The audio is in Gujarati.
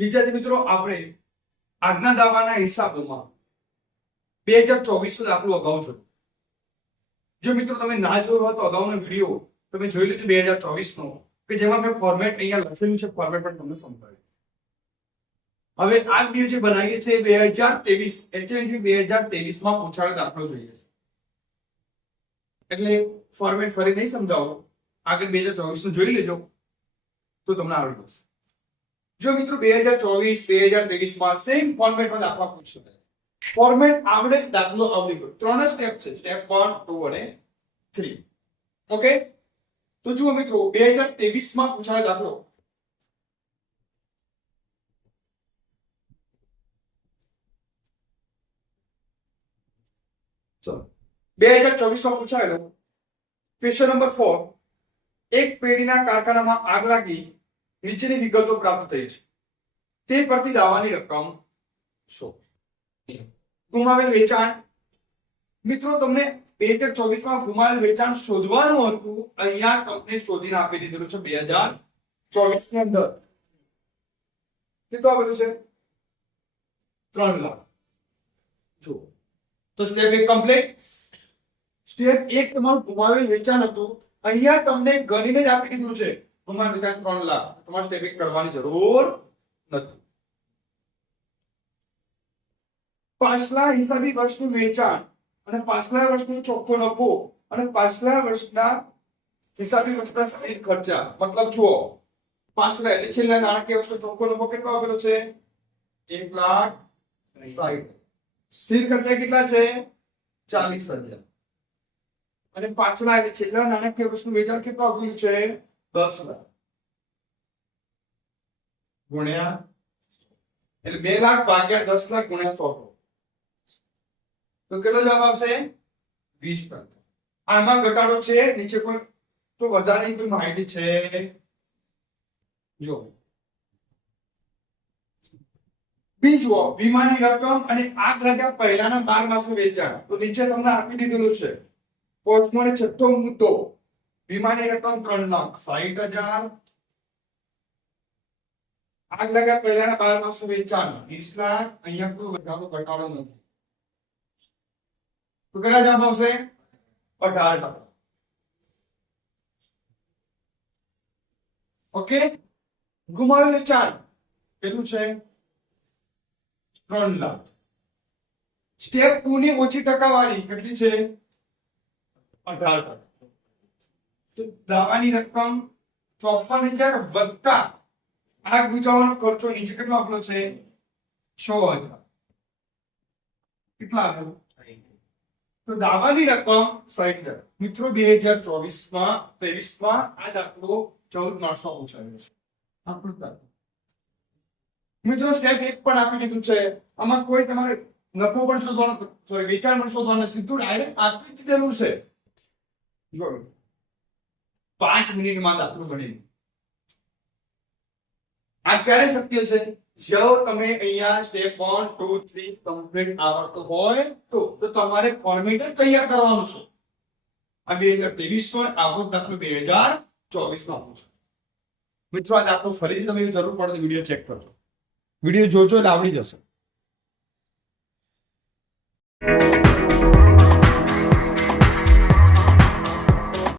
વિદ્યાર્થી મિત્રો, આપણે આજના દાવાના હિસાબોમાં 2024 નો દાખલો અગાઉ જોયો. જો મિત્રો તમે ના જોયો હોય તો અગાઉનો વિડીયો તમે જોઈ લેજો 2024 નો, કે જેમાં મેં ફોર્મેટ અહીંયા લખેલું છે, ફોર્મેટ પણ તમને સમજાવ્યું. હવે આ વિડીયો જે બનાવીએ છે 2023 એટલે 2023 માં પૂછાયેલો દાખલો જોઈએ છે, એટલે ફોર્મેટ ફરી નહીં સમજાવો, આગળ 2024 નું જોઈ લેજો તો તમને આવડી જશે. જો મિત્રો 2024 2023 માં સેમ ફોર્મેટમાં દાખલા પૂછશે. ફોર્મેટ આવડે, દાખલો આવડી ગયો. 3 સ્ટેપ છે, સ્ટેપ 1 2 અને 3. ઓકે, તો જુઓ મિત્રો 2023 માં પૂછાયેલો દાખલો. ચલો 2024 માં પૂછાયેલો ક્વેશ્ચન નંબર 4. એક પેઢીના કારખાનામાં આગ લાગી, નીચેની વિગતો પ્રાપ્ત થઈ છે, તે પરથી દાવાની રકમ શોધો. ગુમાવેલ વેચાણ. મિત્રો તમને 2024 માં ગુમાવેલ વેચાણ શોધવાનું હતું, અહીંયા તમને શોધીને આપી દીધેલું છે 2024 ની અંદર. કેટલું આપેલું છે? 3 લાખ. જો તો સ્ટેપ 1 કમ્પ્લીટ. સ્ટેપ 1 તમારું ગુમાવેલ વેચાણ હતું, અહીંયા તમને ગણીને જ આપી દીધું છે ગુમાવેલ વેચાણ 3 લાખ. તમારે સ્ટેપ 1 કરવાની જરૂર નથી. પાછલા હિસાબી વર્ષનું વેચાણ અને પાછલા વર્ષનો ચોખ્ખો નફો અને પાછલા વર્ષના હિસાબી વર્ષના સ્થિર ખર્ચા. મતલબ જુઓ, પાછલા એટલે છેલ્લા નાણાકીય વર્ષનો ચોખ્ખો નફો કેટલો આપેલો છે? 1,60,000. સ્થિર ખર્ચા કેટલા છે? 40,000. અને પાછલા એટલે છેલ્લા નાણાકીય વર્ષનું વેચાણ કેટલું આપેલું છે? 10 લાખ ગુણ્યા, એટલે 2 લાખ ભાગ્યા 10 લાખ ગુણ્યા 100. તો કેટલો જવાબ આવશે? 20%. આમાં ઘટાડો છે, નીચે કોઈ તો વધારાની કોઈ માહિતી છે? જો બીજું, વીમાની રકમ અને આગ લાગ્યા પહેલાના 12 માસનું વેચાણ. તો નીચે તમને આપી દીધેલું છે. પાંચમો અને છઠ્ઠો મુદ્દો, વીમાની રકમ 3,60,000, આગ લાગ્યા પહેલાના 12 માસનું વેચાણ 20 લાખ. અહીંયા કોઈ વધારો ઘટાડો નથી. તો કેટલા જવાબ આવશે? 18%. ઓકે, ગુમાવેલ વેચાણ કેટલું છે? 3 લાખ. સ્ટેપ 2 ની ઓછી ટકાવારી કેટલી છે? 18%. તો દાવાની રકમ 54,000 વત્તા આગ બુઝાવવાનો ખર્ચો નીચે કેટલો આપેલો છે? 6,000. કેટલા આપેલો? તો દાવાની રકમ 60,000. મિત્રો 2024 માં 23 માં આ દાખલો 14 માર્ક્સમાં પૂછાયેલો છે. આપણો દાખલો મિત્રો સ્ટેપ 1 પણ આપી દીધું છે. આમાં કોઈ તમારે નફો પણ શોધવાનો, સોરી વેચાણ પણ શોધવાનું નથી, સીધું ડાયરેક્ટ આપી દીધેલું છે. જો 5 મિનિટમાં દાખલો બની. આ ક્યારે શક્ય છે? જો તમે અહીંયા સ્ટેપ 1 2 3 કમ્પ્લીટ આવડતો હોય તો તમારે ફોર્મેટ જ તૈયાર કરવાનું છે. આ 2023 માં આવો દાખલો 2024 માં પૂછો. મિત્રો આ દાખલો ફરીથી તમે જરૂર પડે તો વિડીયો ચેક કરજો. વિડીયો જોજો એટલે આવડી જશે.